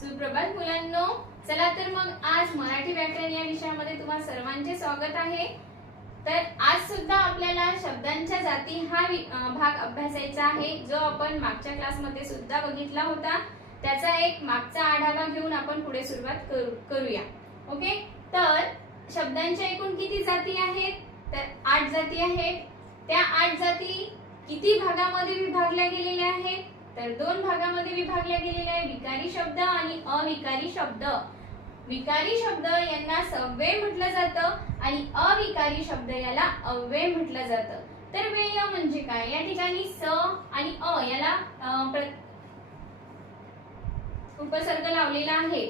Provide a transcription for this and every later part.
सुप्रभात मुलांनो, चला तर मग आज मराठी व्याकरण या विषयामध्ये तुम्हा सर्वांचे स्वागत आहे। तर आज सुद्धा आपल्याला शब्दांच्या जाती हा भाग अभ्यासायचा आहे, जो आपण मागच्या क्लासमध्ये सुद्धा बघितला होता। त्याचा एक मागचा आढावा घेऊन आपण पुढे सुरुवात करूया। ओके, तर शब्दांच्या एकूण किती जाती आहेत? तर 8 जाती आहेत। त्या 8 जाती किती भागामध्ये विभागल्या गेलेल्या आहेत? तर 2 भागामध्ये विभागल्या गेलेल्या आहे, विकारी शब्द आणि अविकारी शब्द। विकारी शब्द यांना सव्यय म्हटलं जातं आणि अविकारी शब्द याला अव्यय म्हटलं जातं। तर व्यय म्हणजे काय? या ठिकाणी स आणि अ याला उपसर्ग लावलेला आहे।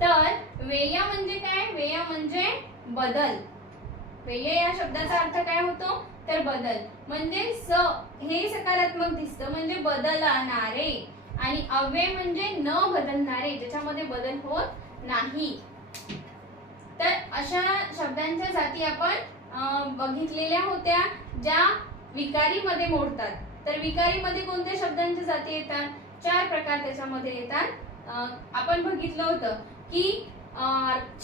तर व्यय म्हणजे काय? व्यय म्हणजे बदल। व्यय या शब्दाचा अर्थ काय होतो? तर बदल। म्हणजे स हे सकारात्मक दिसतं, म्हणजे बदलणारे, आणि अव्यय म्हणजे न बदलणारे, ज्याच्यामध्ये बदल होत नाही। तर अशा शब्दांच्या जाती आपण बघितलेल्या होत्या, ज्या विकारी मध्ये मोडतात। तर विकारी मध्ये कोणत्या शब्दांच्या जाती येतात? 4 प्रकार त्याच्यामध्ये येतात। आपण बघितलं होतं की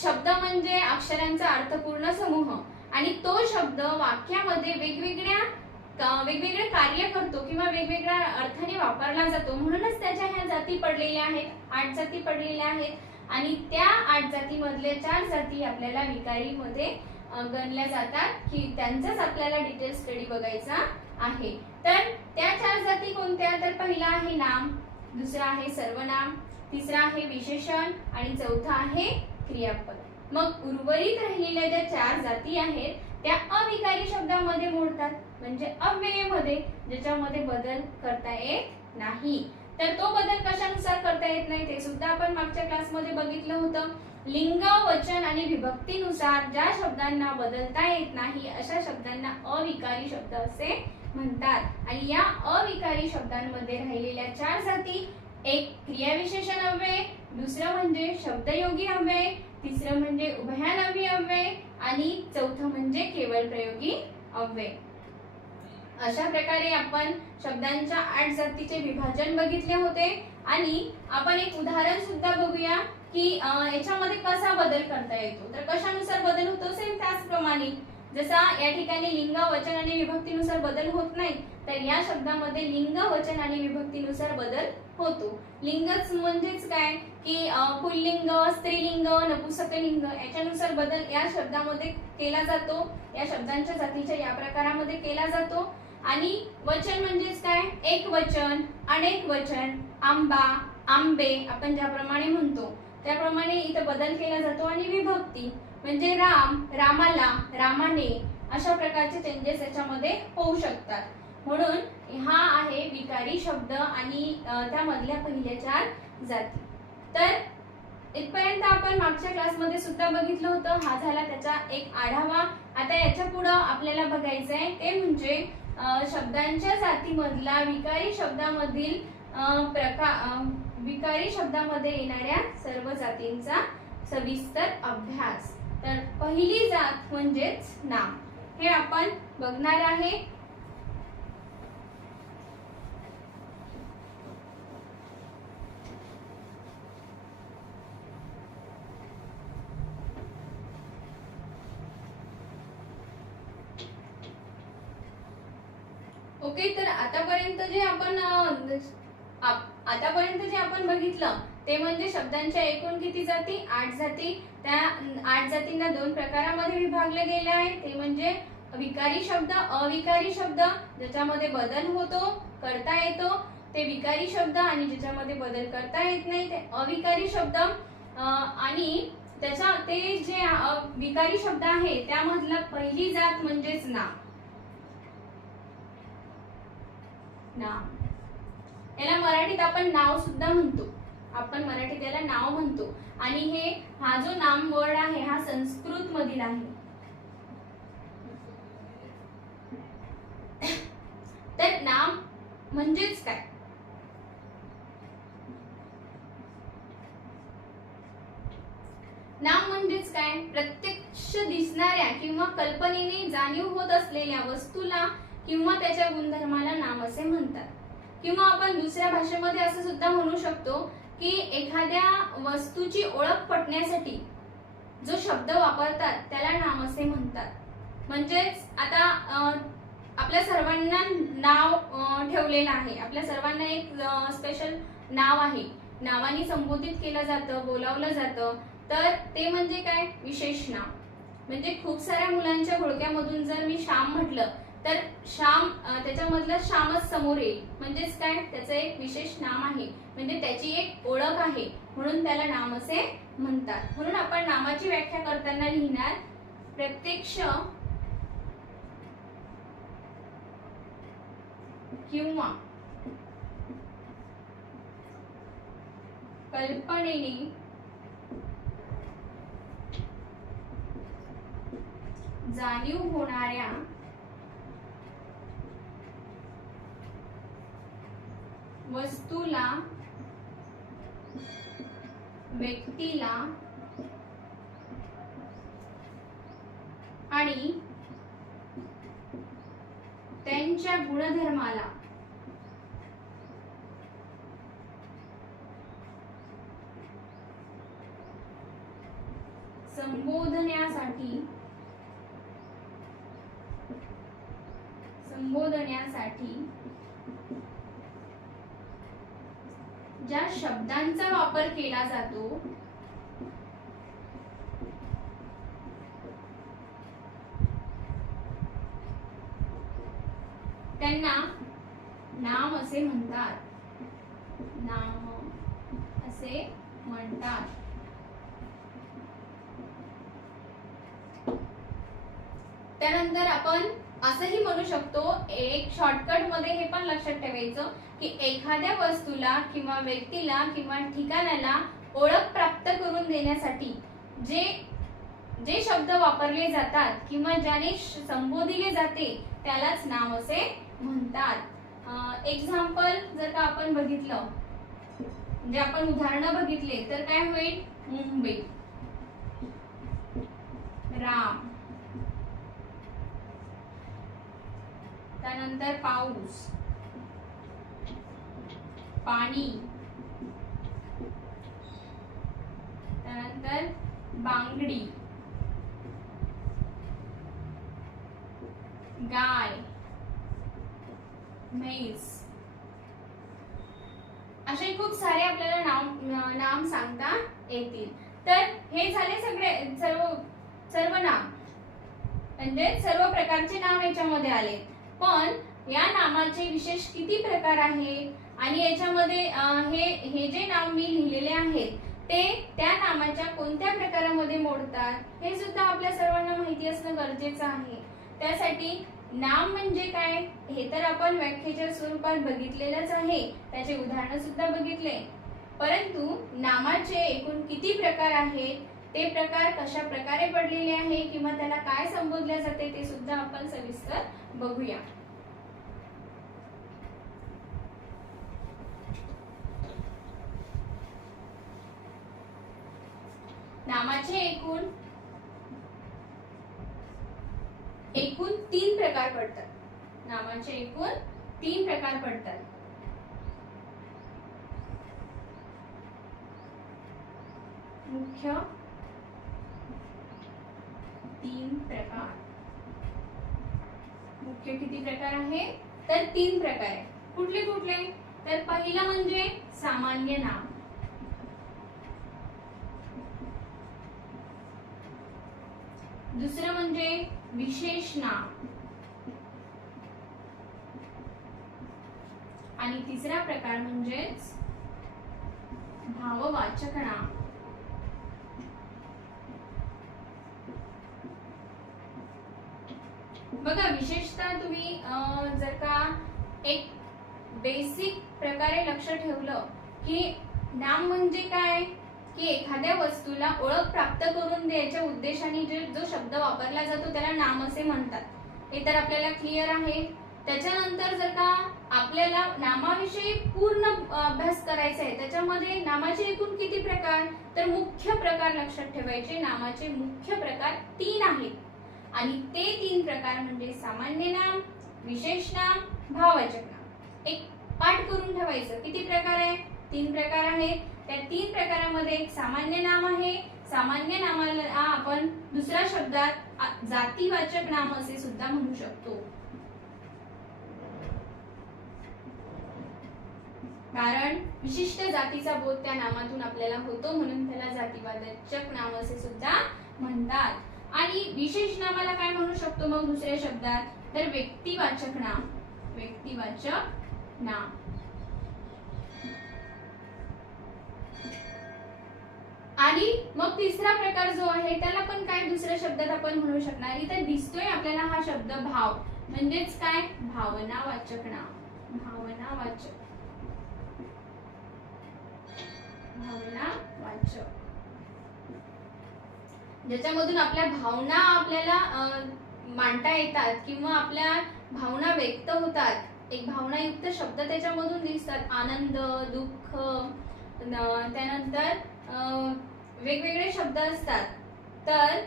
शब्द म्हणजे अक्षरांचा अर्थपूर्ण समूह, आणि तो शब्द वाक्यामध्ये वेगवेगळे कार्य करतो किंवा वेगवेगळ्या अर्थाने वापरला जातो, म्हणूनच त्याच्या ह्या जाती पडलेल्या आहेत। 8 जाती पडलेल्या आहेत, आणि त्या 8 जातीमधले 4 जाती आपल्याला विकारी मध्ये गणल्या जातात, की त्यांचाच आपल्याला डिटेल स्टडी बघायचा आहे। तर त्या 4 जाती कोणत्या? तर पहिला आहे नाम, दुसरा आहे सर्वनाम, तिसरा आहे विशेषण, आणि चौथा आहे क्रियापद। मग उर्वरित राहिलेल्या ज्या 4 जाती आहेत त्या अविकारी शब्दामध्ये मोडतात, म्हणजे अव्ययमध्ये, ज्याच्यामध्ये बदल करता येत नाही। तर तो बदल कशानुसार करता येत नाही ते सुद्धा आपण मागच्या क्लासमध्ये बघितलं होतं। लिंग, वचन आणि विभक्तीनुसार ज्या शब्दांना बदलता येत नाही अशा शब्दांना अविकारी शब्द असे म्हणतात। आणि या अविकारी शब्दांमध्ये राहिलेल्या 4 जाती, एक क्रियाविशेषण अव्यय, दुसरं म्हणजे शब्दयोगी अव्यय, तिसरं म्हणजे उभयानवी अव्यय, आणि चौथं म्हणजे केवळ प्रयोगी अव्यय। अशा प्रकारे आपण शब्दांच्या 8 जातीचे विभाजन बघितले होते, आणि आपण एक उदाहरण सुद्धा बघूया की याच्यामध्ये कसा बदल करता येतो। तर कशानुसार बदल होतो? सेम त्याचप्रमाणे जसा या ठिकाणी लिंग, वचन आणि विभक्तीनुसार बदल होत नाही, तर या शब्दामध्ये लिंग, वचन आणि विभक्तीनुसार बदल होतो। लिंगच म्हणजेच काय की पुल्लिंग, स्त्रीलिंग, नपुंसकलिंग याच्यानुसार बदल या शब्दामध्ये केला जातो, या शब्दांच्या जातीच्या या प्रकारामध्ये केला जातो। आणि वचन म्हणजेच काय? एक वचन, अनेक वचन, आंबा, आंबे आपण ज्याप्रमाणे म्हणतो त्याप्रमाणे इथं बदल केला जातो। आणि विभक्ती म्हणजे राम, रामाला, रामाने, अशा प्रकारचे चेंजेस याच्यामध्ये होऊ शकतात। म्हणून हा आहे विकारी शब्द आणि त्यामधल्या पहिल्या 4 जाती। तर इथपर्यंत आपण मागच्या क्लासमध्ये सुद्धा बघितलं होतं, हा झाला त्याचा एक आढावा। आता याच्या पुढे आपल्याला बघायचं आहे ते म्हणजे शब्दांच्या जातीमधला विकारी शब्दामधील विकारी शब्दामध्ये येणाऱ्या सर्व जातींचा सविस्तर अभ्यास। तर पहिली जात म्हणजेच नाम, हे आपण बघणार आहे। ओके, तर आतापर्यंत जे आपण बघितलं ते म्हणजे शब्दांच्या एकूण किती जाती? 8 जाती। त्या 8 जातींना 2 प्रकारामध्ये विभागले गेले आहे, ते म्हणजे विकारी शब्द, अविकारी शब्द, ज्याच्यामध्ये बदल होतो, करता येतो ते विकारी शब्द, आणि ज्याच्यामध्ये बदल करता येत नाही ते अविकारी शब्द। आणि ते जे विकारी शब्द आहे त्यामधला पहिली जात म्हणजेच नाम। याला मराठीत आपण नाव सुद्धा म्हणतो, आपण मराठीत याला नाव म्हणतो। आणि हा जो नाम वर्ड आहे हा संस्कृत मधील आहे। तर नाम म्हणजेच काय? नाम म्हणजेच काय? प्रत्यक्ष दिसणाऱ्या किंवा कल्पनेने जाणीव होत असलेल्या वस्तूला किंवा त्याच्या गुणधर्माला नाम असे म्हणतात। किंवा आपण दुसऱ्या भाषेमध्ये असं सुद्धा म्हणू शकतो की एखाद्या वस्तूची ओळख पटण्यासाठी जो शब्द वापरतात त्याला नाम असे म्हणतात। म्हणजेच आता आपल्या सर्वांना नाव ठेवलेलं आहे, आपल्या सर्वांना एक स्पेशल नाव आहे, नावाने संबोधित केलं जातं, बोलावलं जातं, तर ते म्हणजे काय, विशेष नाव। म्हणजे खूप साऱ्या मुलांच्या घोळक्यामधून जर मी श्याम म्हटलं तर श्याम त्याच्यामधलं श्यामच समोर येईल, म्हणजेच काय, त्याचं एक विशेष नाम आहे, म्हणजे त्याची एक ओळख आहे, म्हणून त्याला नाम असे म्हणतात। म्हणून आपण नामाची व्याख्या करताना लिहिणार प्रत्यक्ष किंवा कल्पनेने जाणीव होणाऱ्या वस्तूला, व्यक्तीला आणि त्यांच्या गुणधर्माला संबोधण्यासाठी ज्या शब्दांचा वापर केला जातो त्यांना नाम असे म्हणतात, नाम असे म्हणतात। त्यानंतर आपण असंही म्हणू शकतो, एक शॉर्टकट मध्ये हे पण लक्षात ठेवायचं की एखाद्या वस्तूला किंवा व्यक्तीला किंवा ठिकाणाला ओळख प्राप्त करून देण्यासाठी जे जे शब्द वापरले जातात किंवा ज्याने संबोधिले जाते त्यालाच नाम असे म्हणतात। एक्झाम्पल जर का आपण बघितलं, म्हणजे आपण उदाहरण बघितले तर काय होईल, मुंबई, राम, त्यानंतर पाऊस, पाणी, त्यानंतर बांगडी, गाय, म्हैस, असे खूप सारे आपल्याला नाम सांगता येतील। तर हे झाले सर्व नाम, म्हणजे सर्व प्रकारचे नाम याच्यामध्ये आले। पण या नामाचे विशेष किती प्रकार आहे आणि याच्यामध्ये हे जे नाम मी लिहिलेले आहेत ते त्या नामाच्या कोणत्या प्रकारामध्ये मोडतात हे सुद्धा आपल्या सर्वांना माहिती असणं गरजेचं आहे। त्यासाठी नाम म्हणजे काय हे तर आपण व्याख्येच्या स्वरूपात बघितलेलंच आहे, त्याचे उदाहरण सुद्धा बघितले, परंतु नामाचे एकूण किती प्रकार आहेत, ते प्रकार कशा प्रकारे पडलेले आहे किंवा त्याला काय संबोधले जाते ते सुद्धा आपण सविस्तर बघूया। नामाचे एकूण 3 प्रकार पडतात। नामाचे एकूण 3 प्रकार पडतात। मुख्य 3 प्रकार। मुख्य किती प्रकार आहे तर 3 प्रकार आहे। कुठले कुठले तर पहिलं म्हणजे सामान्य नाम, दुसरं म्हणजे विशेष नाम आणि तिसरा प्रकार म्हणजेच भाववाचक नाम। बघा विशेषतः तुम्ही जर का एक बेसिक प्रकारे लक्ष ठेवलं की नाम म्हणजे काय की एखाद्या वस्तूला ओळख प्राप्त करून द्यायच्या उद्देशाने जो शब्द वापरला जातो त्याला नाम असे म्हणतात, हे तर आपल्याला क्लिअर आहे। त्याच्यानंतर जर का आपल्याला नामाविषयी पूर्ण अभ्यास करायचा आहे, त्याच्यामध्ये नामाचे एकूण किती प्रकार तर मुख्य प्रकार लक्षात ठेवायचे। नामाचे मुख्य प्रकार 3 आहेत आणि ते 3 प्रकार म्हणजे सामान्य नाम, विशेष नाम, भाववाचक नाम। एक पाठ करून ठेवायचं, किती प्रकार आहे 3 प्रकार आहेत। त्या 3 प्रकारामध्ये एक सामान्य नाम आहे. सामान्य नामाला आपण दुसऱ्या शब्दात जातीवाचक नाम असे सुद्धा म्हणू शकतो, कारण विशिष्ट जातीचा बोध त्या नामातून आपल्याला होतो, म्हणून त्याला जातीवाचक नाम असे सुद्धा म्हणतात. आणि विशेष नामाला काय म्हणू शकतो मग दुसऱ्या शब्दात, तर व्यक्तिवाचक नाम. व्यक्तिवाचक नाम. आणि मग तिसरा प्रकार जो आहे त्याला पण काय दुसऱ्या शब्दात आपण म्हणू शकणार. इथे दिसतोय आपल्याला हा शब्द भाव, म्हणजेच काय, भावनावाचक नाम. भावनावाचक. ज्याच्यामधून आपल्या भावना आपल्याला मांडता येतात किंवा आपल्या भावना व्यक्त होतात. एक भावनायुक्त शब्द त्याच्यामधून दिसतात. आनंद, दुःख, त्यानंतर वेगवेगळे शब्द असतात. तर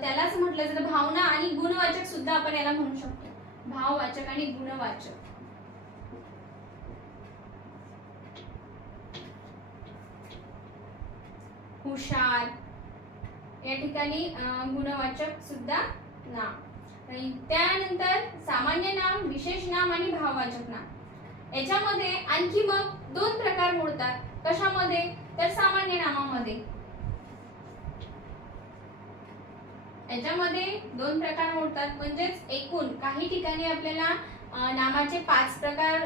त्यालाच म्हटलं जातं भावना. आणि गुणवाचक सुद्धा आपण याला म्हणू शकतो, भाववाचक आणि गुणवाचक. हुशार या ठिकाणी गुणवाचक सुद्धा नाम. आणि त्यानंतर सामान्य नाम, विशेष नाम आणि भाववाचक नाम. याच्यामध्ये आणखी मग 2 प्रकार मोडतात. कशामध्ये, तर सामान्य नामामध्ये. याच्यामध्ये 2 प्रकार मोडतात. म्हणजेच एकूण काही ठिकाणी आपल्याला नामाचे 5 प्रकार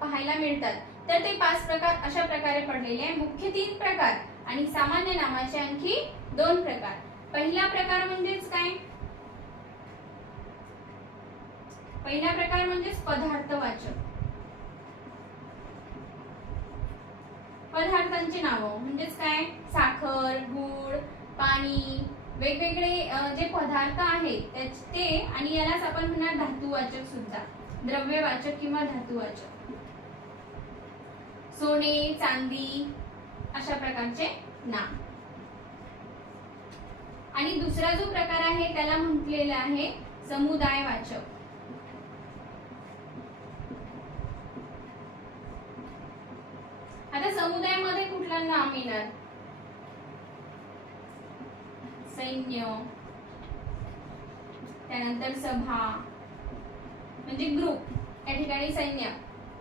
पाहायला मिळतात. तर ते 5 प्रकार अशा प्रकारे पडलेले आहे. मुख्य 3 प्रकार आणि सामान्य नामाचे आणखी 2 प्रकार. पहिला प्रकार म्हणजेच काय, पहिला प्रकार म्हणजेच पदार्थवाचक. पदार्थांची नावं म्हणजेच काय, साखर, गूळ, पाणी, वेगवेगळे जे पदार्थ आहेत ते. आणि यालाच आपण म्हणणार धातुवाचक सुद्धा, द्रव्यवाचक किंवा धातुवाचक. सोने, चांदी अशा प्रकारचे नाम. आणि दुसरा जो प्रकार आहे त्याला म्हटलेला आहे समुदायवाचक. आता समुदायामध्ये कुठला नाम येणार, सैन्य, त्यानंतर सभा म्हणजे ग्रुप. या ठिकाणी सैन्य,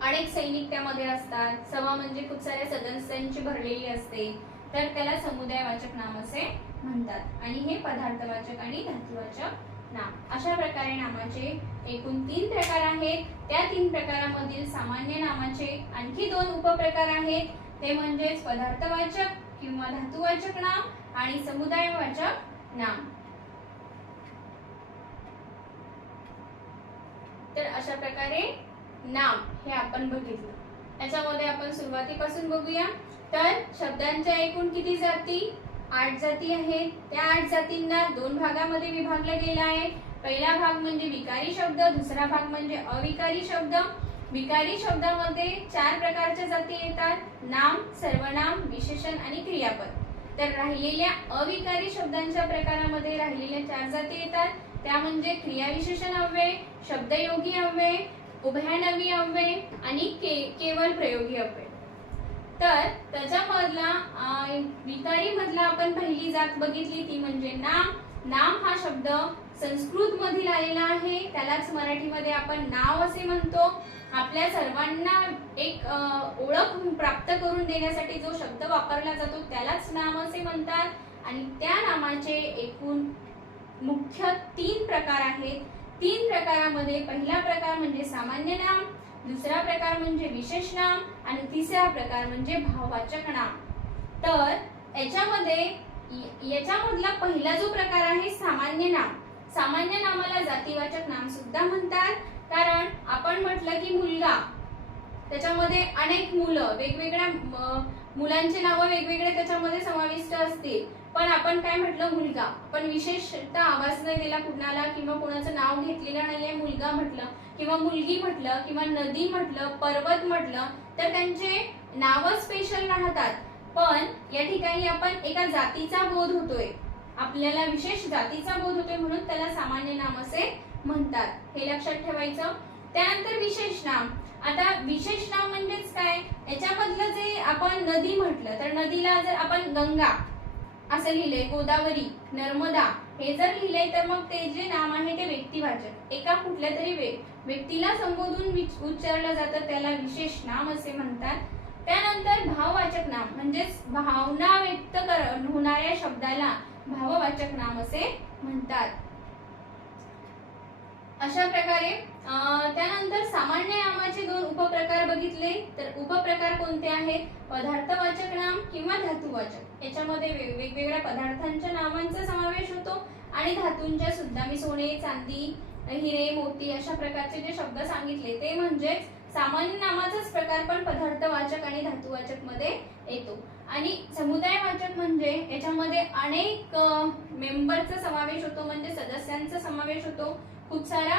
अनेक सैनिक त्यामध्ये असतात. सभा म्हणजे खूप साऱ्या सदस्यांची भरलेली असते, तर त्याला समुदायवाचक नाम असे म्हणतात. आणि हे पदार्थवाचक आणि धातुवाचक नाम. अशा प्रकारे नामाचे एकूण 3 प्रकार आहेत. त्या 3 प्रकारामधील सामान्य नामाचे आणखी 2 उपप्रकार आहेत. ते म्हणजेच पदार्थवाचक किंवा धातुवाचक नाम आणि समुदायवाचक नाम. तर अशा प्रकारे नाम हे आपण बघितलं. याच्यामध्ये आपण सुरुवातीपासून बघूया. तर शब्दांच्या एकूण किती जाती, 8 जाती आहेत. त्या 8 जातींना 2 भागामध्ये विभागलं गेलं आहे. पहिला भाग म्हणजे विकारी शब्द, दुसरा भाग म्हणजे अविकारी शब्द. विकारी शब्दामध्ये 4 प्रकारच्या जाती येतात, नाम, सर्वनाम, विशेषण आणि क्रियापद. तर राहिलेल्या अविकारी शब्दांच्या प्रकारामध्ये राहिलेल्या 4 जाती येतात. त्या म्हणजे क्रियाविशेषण अव्यय, शब्दयोगी अव्यय, उभयनामी अव्यय आणि केवळ प्रयोगी अव्यय. तर त्याच्यामधला विकारी मधला आपण पहिली जात बघितली ती म्हणजे नाम. नाम हा शब्द संस्कृत मधील आलेला आहे, त्यालाच मराठीमध्ये आपण नाव असे म्हणतो. आपल्या सर्वांना एक ओळख प्राप्त करून देण्यासाठी जो शब्द वापरला जातो त्यालाच नाम असे म्हणतात. आणि त्या नामाचे एकूण मुख्य 3 प्रकार आहेत. 3 प्रकारामध्ये पहिला प्रकार म्हणजे सामान्य नाम, दुसरा प्रकार म्हणजे विशेष नाम आणि तिसरा प्रकार म्हणजे भाववाचक नाम. तर याच्यामधला पहिला जो प्रकार आहे सामान्य नाम. सामान्य नामाला जातीवाचक नाम सुद्धा म्हणतात, कारण आपण म्हटलं की मुलगा, त्याच्यामध्ये अनेक मुलं, वेगवेगळ्या मुलांचे नाव वेगवेगळे त्याच्यामध्ये समाविष्ट असतील. पण आपण काय म्हटलं, मुलगा. पण विशेषतः आवाज नाही दिला कुणाला किंवा कोणाचं नाव घेतलेलं नाहीये. मुलगा म्हटलं किंवा मुलगी म्हटलं किंवा नदी म्हटलं, पर्वत म्हटलं तर त्यांचे नाव स्पेशल राहतात. पण या ठिकाणी आपण एका जातीचा बोध होतोय, आपल्याला विशेष जातीचा बोध होतोय, म्हणून त्याला सामान्य नाम असे म्हणतात. हे लक्षात ठेवायचं. त्यानंतर विशेष नाम. आता विशेष नाम म्हणजेच काय, याच्यामधलं जे आपण नदी म्हटलं तर नदीला जर आपण गंगा असं लिहिलंय, गोदावरी, नर्मदा हे जर लिहिलंय तर मग ते जे नाम आहे ते व्यक्तिवाचक, एका कुठल्या तरी व्यक्तीला संबोधून उच्चारलं जातं त्याला विशेष नाम असे म्हणतात. त्यानंतर भाववाचक नाम म्हणजेच भावना व्यक्त होणाऱ्या शब्दाला भाववाचक नाम असे म्हणतात. अशा प्रकारे त्यानंतर सामान्य नामाचे दोन उपप्रकार बघितले. तर उपप्रकार कोणते आहेत, पदार्थवाचक नाम किंवा धातुवाचक. याच्यामध्ये वेगवेगळ्या पदार्थांच्या नावांचा समावेश होतो आणि धातूंच्या सुद्धा. मी सोने, चांदी, हिरे, मोती अशा प्रकारचे जे शब्द सांगितले ते म्हणजे सामान्य नामाचाच प्रकार पण पदार्थवाचक आणि धातुवाचक मध्ये येतो. आणि समुदायवाचक म्हणजे याच्यामध्ये अनेक मेंबरचा समावेश होतो, म्हणजे सदस्यांचा समावेश होतो. खूप सारा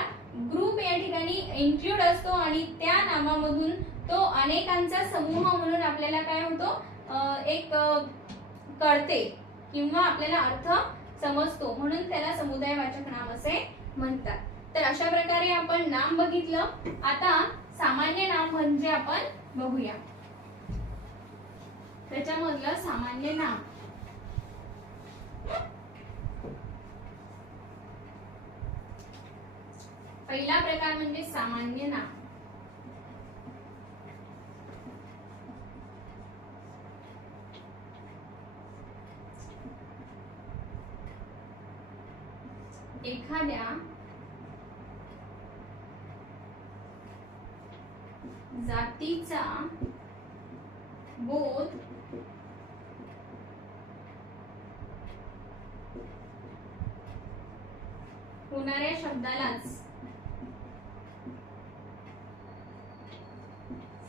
ग्रुप या ठिकाणी इन्क्लूड असतो आणि त्या नामामधून तो अनेकांचा समूह म्हणून आपल्याला काय होतो, एक कळते किंवा आपल्याला अर्थ समजतो, म्हणून त्याला समुदायवाचक नाम असे म्हणतात. तर अशा प्रकारे आपण नाम बघितलं. आता सामान्य नाम म्हणजे आपण बघूया. त्याच्यामधलं सामान्य नाम, पहिला प्रकार म्हणजे सामान्य नाम. एखाद्या जातीचा बोध होणाऱ्या शब्दालाच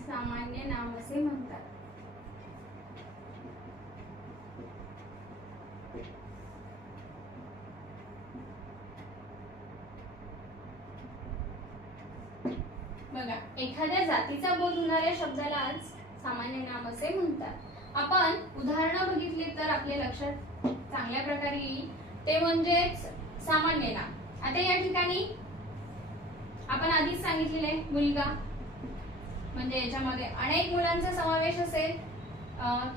सामान्य नाम असे म्हणतात. बघा, एखाद्या जातीचा बोध होणाऱ्या शब्दालाच सामान्य नाम असे म्हणतात. आपण उदाहरणं बघितली तर आपल्या लक्षात चांगल्या प्रकारे येईल. ते म्हणजेच सामान्य नाम. आता या ठिकाणी आपण आधीच सांगितलेले मुलगा म्हणजे याच्यामध्ये अनेक मुलांचा समावेश असेल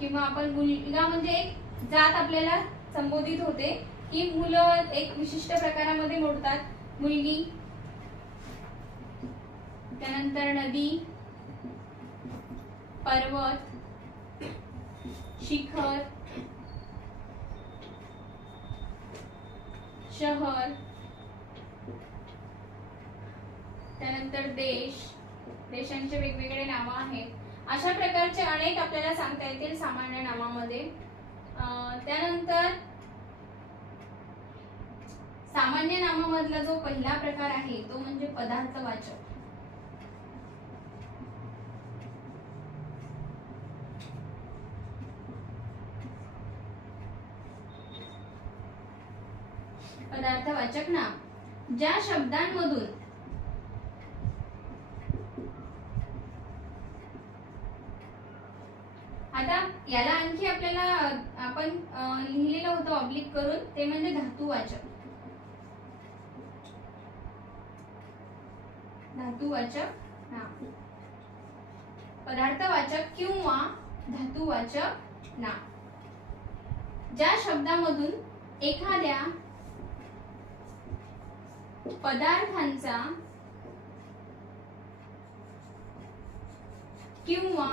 किंवा आपण मुलगा म्हणजे एक जात आपल्याला संबोधित होते की मुलं एक विशिष्ट प्रकारामध्ये मोडतात. मुलगी, त्यानंतर नदी, पर्वत, शिखर, शहर, त्यानंतर देश, देशांचे वेगवेगळे नाव आहेत. अशा प्रकारचे अनेक आपल्याला सांगता येतील सामान्य नामामध्ये. त्यानंतर सामान्य नामामधला जो पहिला प्रकार आहे तो म्हणजे पदार्थवाचक. पदार्थवाचक नाम ज्या शब्दांमधून आता याला आणखी आपल्याला आपण लिहिलेलं होतं ऑब्लिक करून, ते म्हणजे धातुवाचक. धातुवाचक नाम, पदार्थवाचक किंवा धातुवाचक नाम ज्या शब्दामधून एखाद्या पदार्थांचा किंवा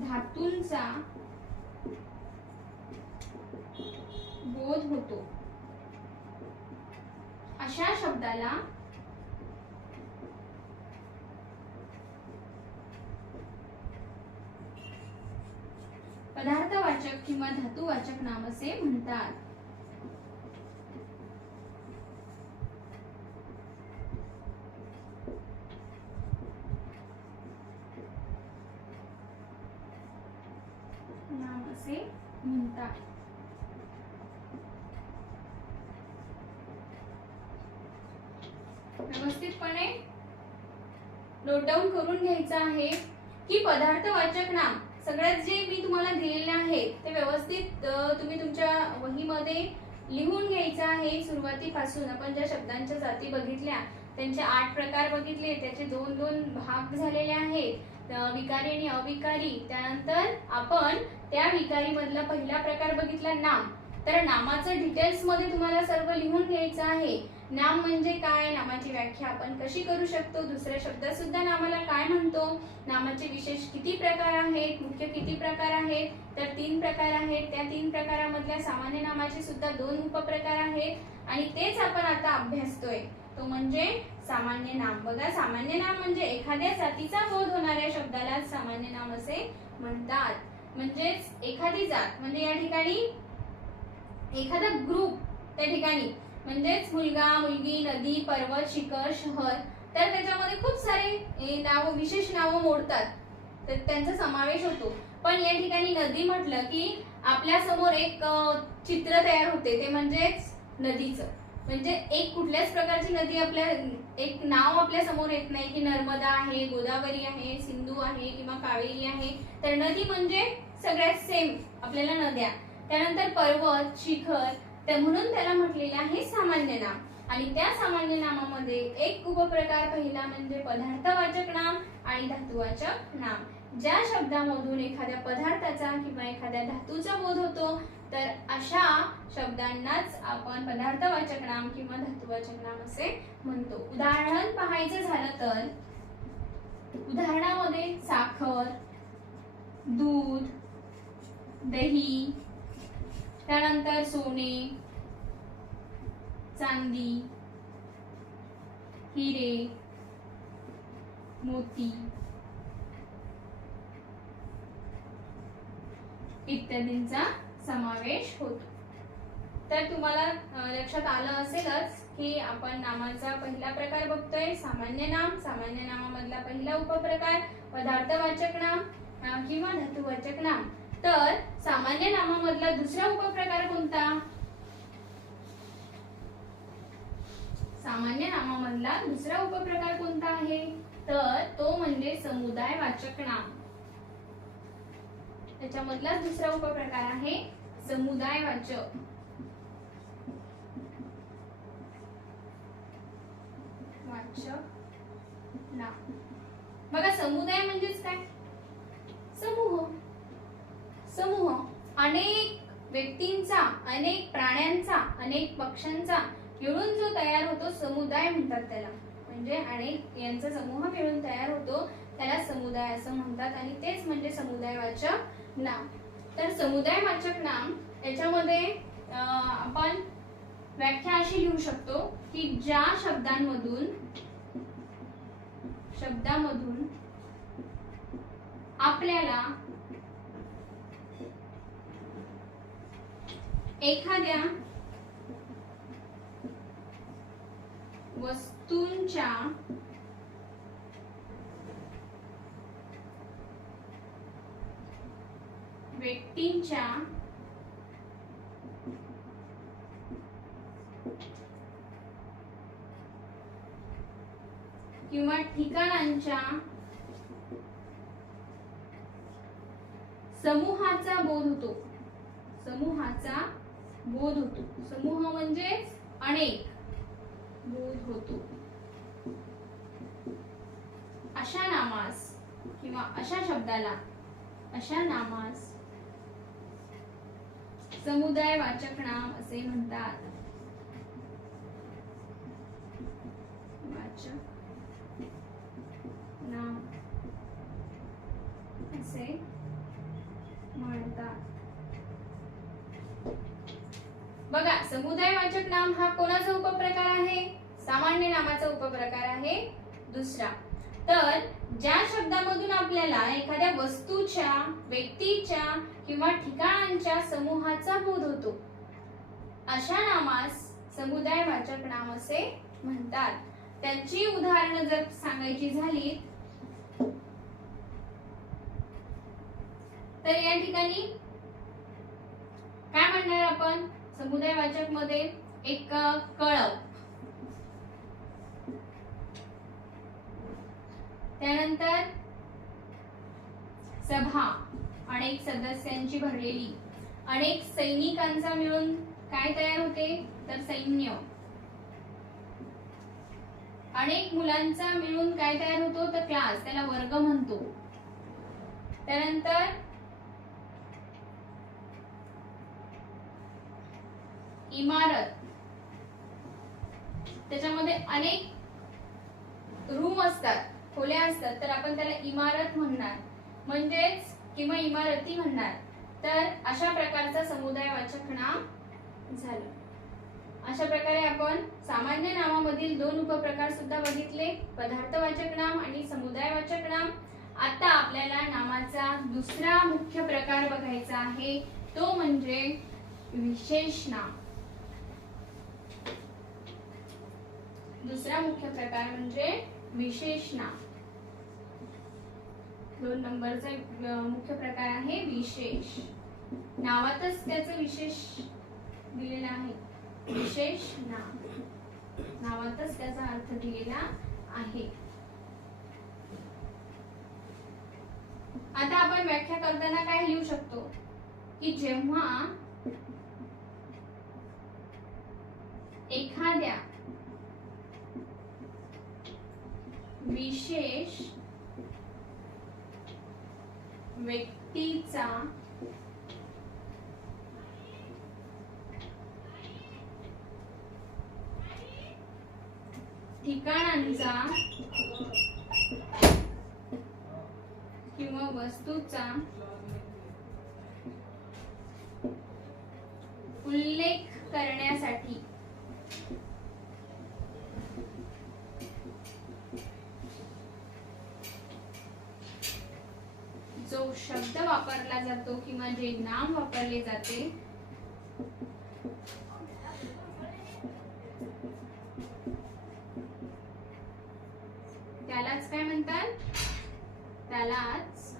धातूंचा बोध होतो अशा शब्दाला पदार्थवाचक किंवा धातुवाचक नाम असे म्हणतात. नाम असे म्हणतात. व्यवस्थितपणे नोट डाऊन करून घ्यायचं आहे की पदार्थवाचक नाम सगळ्यात जे मी तुम्हाला दिलेले आहेत ते व्यवस्थित तुम्ही तुमच्या वहीमध्ये लिहून घ्यायचं आहे. सुरुवातीपासून आपण ज्या शब्दांच्या जाती बघितल्या त्यांचे 8 प्रकार बघितले, त्याचे 2-2 भाग झालेले आहेत, विकारी आणि अविकारी. त्यानंतर आपण त्या विकारी मधला पहिला प्रकार बघितला नाम. तर नामाचं डिटेल्स मध्ये तुम्हाला सर्व लिहून घ्यायचं आहे. नाम म्हणजे काय, नामाची व्याख्या आपण कशी करू शकतो, दुसऱ्या शब्दात सुद्धा नामाला काय म्हणतो, नामाचे विशेष किती प्रकार आहेत, मुख्य किती प्रकार आहेत, तर 3 प्रकार आहेत. त्या 3 प्रकारामधल्या सामान्य नामाचे सुद्धा 2 उपप्रकार आहेत आणि तेच आपण आता अभ्यासतोय, तो म्हणजे सामान्य नाम. बघा, सामान्य नाम म्हणजे एखाद्या जातीचा बोध होणाऱ्या शब्दाला सामान्य नाम असे म्हणतात. म्हणजेच एखादी जात म्हणजे या ठिकाणी एखादा ग्रुप, त्या ठिकाणी म्हणजेच मुलगा, मुलगी, नदी, पर्वत, शिखर, शहर, तर त्याच्यामध्ये खूप सारे नाव, विशेष नावं मोडतात, तर त्यांचा समावेश होतो. पण या ठिकाणी नदी म्हटलं की आपल्या समोर एक चित्र तयार होते, ते म्हणजेच नदीचं. म्हणजे एक कुठल्याच प्रकारची नदी आपल्या, एक नाव आपल्या समोर येत नाही की नर्मदा आहे, गोदावरी आहे, सिंधू आहे किंवा कावेरी आहे. तर नदी म्हणजे सगळ्यात सेम आपल्याला नद्या. त्यानंतर पर्वत, शिखर, म्हणून त्याला म्हटलेलं आहे सामान्य नाम. आणि त्या सामान्य नामामध्ये एक उपप्रकार पहिला म्हणजे पदार्थवाचक नाम आणि धातुवाचक नाम. ज्या शब्दामधून एखाद्या पदार्थाचा किंवा एखाद्या धातूचा बोध होतो, तर अशा शब्दांनाच आपण पदार्थवाचक नाम किंवा धातुवाचक नाम असे म्हणतो. उदाहरण पाहायचं झालं तर उदाहरणामध्ये साखर, दूध, दही, त्यानंतर सोने, चांदी, हिरे, मोती इत्यादींचा समावेश होतो. तर तुम्हाला लक्षात आलं असेलच की आपण नामाचा पहिला प्रकार बघतोय सामान्य नाम. सामान्य नामामधला पहिला उपप्रकार पदार्थवाचक नाम किंवा धातुवाचक नाम. तर सामान्य नामामधला दुसरा उपप्रकार कोणता? सामान्य नामामधला दुसरा उपप्रकार कोणता आहे? तर तो म्हणजे समुदायवाचक नाम. त्याच्यामधला दुसरा उपप्रकार आहे समुदायवाचक नाम. बघा, समुदाय म्हणजेच काय? समूह. समूह अनेक व्यक्तींचा, अनेक प्राण्यांचा, अनेक पक्ष्यांचा मिळून जो तयार होतो समुदाय म्हणतात त्याला. म्हणजे अनेक यांचा समूह मिळून तयार होतो त्याला समुदाय असं म्हणतात आणि तेच म्हणजे समुदायवाचक नाम. तर समुदायवाचक नाम याच्यामध्ये आपण व्याख्या अशी लिहू शकतो की ज्या शब्दांमधून आपल्याला एखाद्या वस्तूंच्या व्यक्तींच्या किंवा ठिकाणांच्या समूहाचा बोध होतो. समूहाचा बोध होतो. समूह म्हणजे अनेक, बोध होतो. अशा नामास किंवा अशा शब्दाला, अशा नामास समुदायवाचक नाम असे म्हणतात. वाचक नाम असे म्हणतात. बघा, समुदायवाचक नाम हा कोणाचा उपप्रकार आहे? सामान्य नामाचा उपप्रकार आहे दुसरा. तर ज्या शब्दामधून आपल्याला एखाद्या वस्तूच्या, व्यक्तीच्या किंवा ठिकाणांच्या समूहाचा बोध होतो अशा नामास समुदायवाचक नाम असे म्हणतात. त्यांची उदाहरणं जर सांगायची झाली तर या ठिकाणी काय म्हणणार आपण? समुदायवाचक मध्ये एक कळव, त्यानंतर सभा, अनेक सदस्यांची भरलेली, अनेक सैनिकांचा मिळून काय तयार होते? तर सैन्य. अनेक मुलांचा मिळून काय तयार होतो तर क्लास, त्याला वर्ग म्हणतो. त्यानंतर इमारत, त्याच्यामध्ये अनेक रूम असतात, खोल्या असतात, तर आपण त्याला इमारत म्हणणार म्हणजेच किंवा इमारती म्हणणार. तर अशा प्रकारचा समुदायवाचक नाम झालं. अशा प्रकारे आपण सामान्य नामामधील 2 उपप्रकार सुद्धा बघितले, पदार्थवाचक नाम आणि समुदायवाचक नाम. आता आपल्याला नामाचा दुसरा मुख्य प्रकार बघायचा आहे, तो म्हणजे विशेष नाम. दुसरा मुख्य प्रकार म्हणजे विशेष नाम. 2 नंबरचा मुख्य प्रकार आहे विशेष. नावातच त्याचं विशेष दिलेला आहे, विशेष नाम. नावातच त्याचा अर्थ दिलेला आहे. आता आपण व्याख्या करताना काय लिहू शकतो की जेव्हा एखाद्या विशेष व्यक्तीचा ठिकाणांचा किंवा वस्तूचा उल्लेख करण्यासाठी जो शब्द वापरला जातो किंवा जे नाम वापरले जाते त्यालाच काय म्हणतात, त्यालाच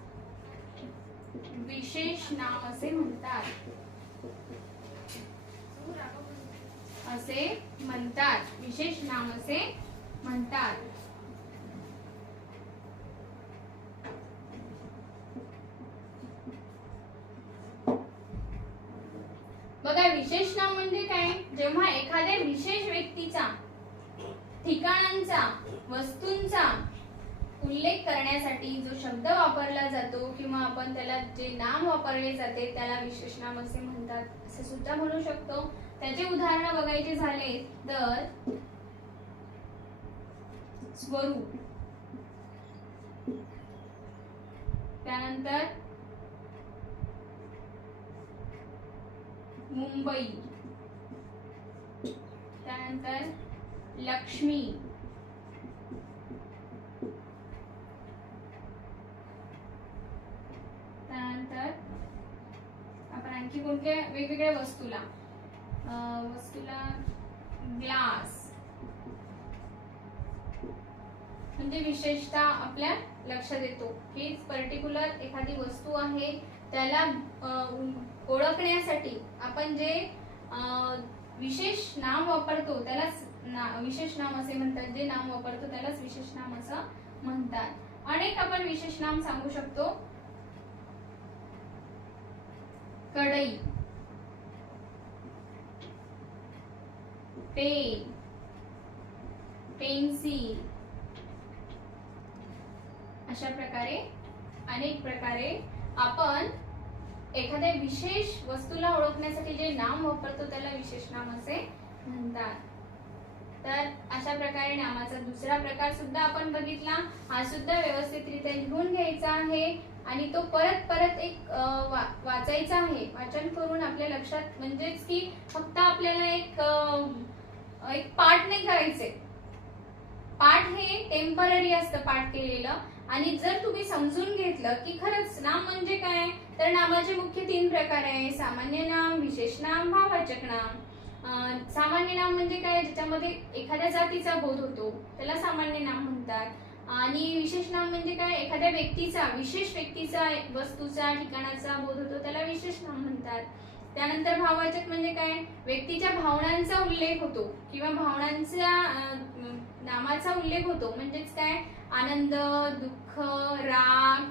विशेष नाम असे म्हणतात. विशेष नाम असे म्हणतात. बघा, विशेष नाम म्हणजे काय, जेव्हा एखाद्या विशेष व्यक्तीचा, ठिकाणांचा, वस्तूंचा उल्लेख करण्यासाठी जो शब्द वापरला जातो किंवा आपण त्याला जे नाम वापरले जाते त्याला विशेष नाम असे म्हणतात, असे सुद्धा म्हणू शकतो. त्याचे उदाहरण बघायचे झाले तर स्वरूप, त्यानंतर मुंबई, त्यानंतर लक्ष्मी, त्यानंतर आपण आणखी कोणत्या वेगवेगळ्या वस्तूला ग्लास, म्हणजे विशेषतः आपल्या लक्षात येतो की पर्टिक्युलर एखादी वस्तू आहे त्याला ओळखण्यासाठी आपण जे विशेष नाम वापरतो त्यालाच विशेष नाम असे म्हणतात. जे नाम वापरतो त्यालाच विशेष नाम असं म्हणतात. अनेक आपण विशेष नाम सांगू शकतो. कढई, पेन, पेन्सिल, अशा प्रकारे अनेक प्रकारे आपण एखाद्या विशेष वस्तूला ओळखण्यासाठी जे नाम वापरतो त्याला विशेष नाम असे म्हणतात. तर अशा प्रकारे नामाचा दुसरा प्रकार सुद्धा आपण बघितला. हा सुद्धा व्यवस्थितरित्या लिहून घ्यायचा आहे आणि तो परत परत एक वाचायचा आहे. वाचन करून आपल्या लक्षात, म्हणजेच की फक्त आपल्याला एक पाठ नाही करायचे. पाठ हे टेम्पररी असतं पाठ केलेलं, आणि जर तुम्ही समजून घेतलं की खरंच नाम म्हणजे काय, तर नामाचे मुख्य 3 प्रकार आहे: सामान्य नाम, विशेष नाम, भाववाचक नाम. सामान्य नाम म्हणजे काय, ज्याच्यामध्ये एखाद्या जातीचा बोध होतो त्याला सामान्य नाम म्हणतात. आणि विशेष नाम म्हणजे काय, एखाद्या व्यक्तीचा, विशेष व्यक्तीचा, वस्तूचा, ठिकाणाचा बोध होतो त्याला विशेष नाम म्हणतात. त्यानंतर भाववाचक म्हणजे काय, व्यक्तीच्या भावनांचा उल्लेख होतो किंवा भावनांचा नामाचा उल्लेख होतो, म्हणजेच काय, आनंद, दुःख, राग,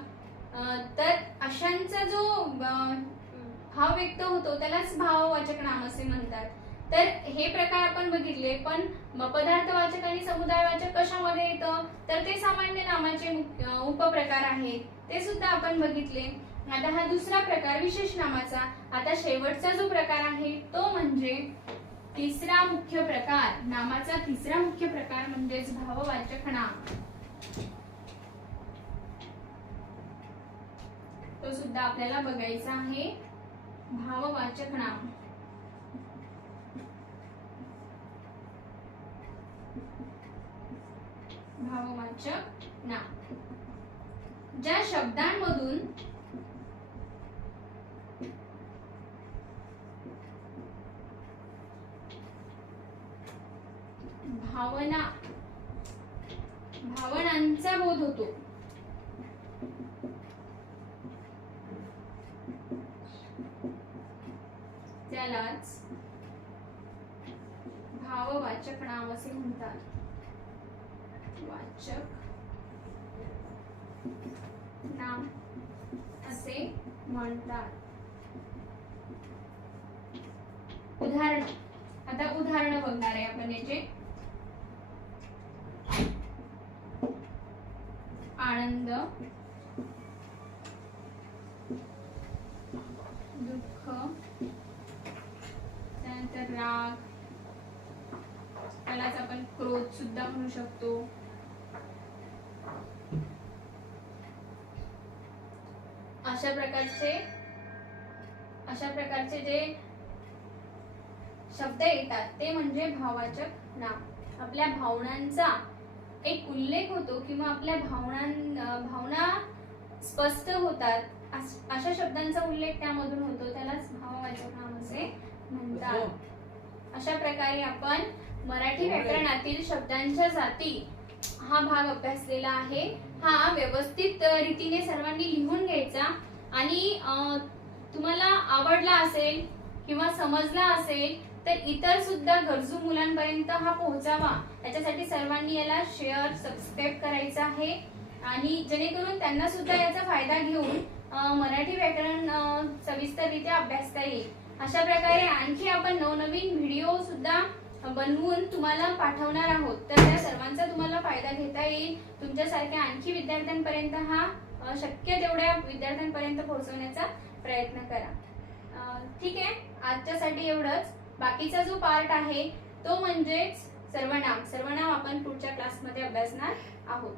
तर अशांचा जो भाव व्यक्त होतो त्यालाच भाववाचक नाम असे म्हणतात. तर हे प्रकार आपण बघितले, पण पदार्थवाचक आणि समुदायवाचक कशामध्ये येतं, तर ते सामान्य नामाचे उपप्रकार आहेत, ते सुद्धा आपण बघितले. आता हा दुसरा प्रकार विशेष नामाचा. आता शेवटचा जो प्रकार आहे तो म्हणजे तिसरा मुख्य प्रकार, नामाचा तिसरा मुख्य प्रकार म्हणजेच भाववाचक नाम. तो सुद्धा आपल्याला बघायचा आहे. भाववाचक नाम. भाववाचक नाम ज्या शब्दांमधून भावनांचा बोध होतो, त्यालाच भाववाचक नाम असे म्हणतात. वाचक नाम असे म्हणतात. उदाहरण, आता उदाहरण बघणार आहे आपण याचे. आनंद, दुःख, त्यानंतर राग, त्यालाच आपण क्रोध सुद्धा म्हणू शकतो. अशा प्रकारचे जे शब्द येतात ते म्हणजे भाववाचक नाम. आपल्या भावनांचा एक उल्लेख होतो किंवा आपल्या भावना स्पष्ट होतात, अशा शब्दांचा उल्लेख त्यामधून होतो, त्यालाच भाववाचक नाम असे म्हणतात. अशा प्रकारे आपण मराठी व्याकरणातील शब्दांच्या जाती हा भाग अभ्यासलेला आहे. हा व्यवस्थित रीतीने सर्वांनी लिहून घ्यायचा आणि तुम्हाला आवडला असेल किंवा समजला असेल तर इतर सुद्धा गरजू मुलांपर्यंत हा पोहोचावा, याच्यासाठी सर्वांनी याला शेअर, सबस्क्राईब करायचं आहे आणि जेणेकरून त्यांना सुद्धा याचा फायदा घेऊन मराठी व्याकरण सविस्तररित्या अभ्यासता येईल. अशा प्रकारे आणखी आपण नवनवीन व्हिडिओ सुद्धा बनवून तुम्हाला पाठवणार आहोत, तर त्या सर्वांचा तुम्हाला फायदा घेता येईल. तुमच्यासारख्या आणखी विद्यार्थ्यांपर्यंत हा शक्य तेवढ्या विद्यार्थ्यांपर्यंत पोहोचवण्याचा प्रयत्न करा. ठीक आहे, आजच्यासाठी एवढंच. बाकीचा जो पार्ट आहे तो म्हणजेच सर्वनाम आपण पुढच्या क्लासमध्ये अभ्यासणार आहोत.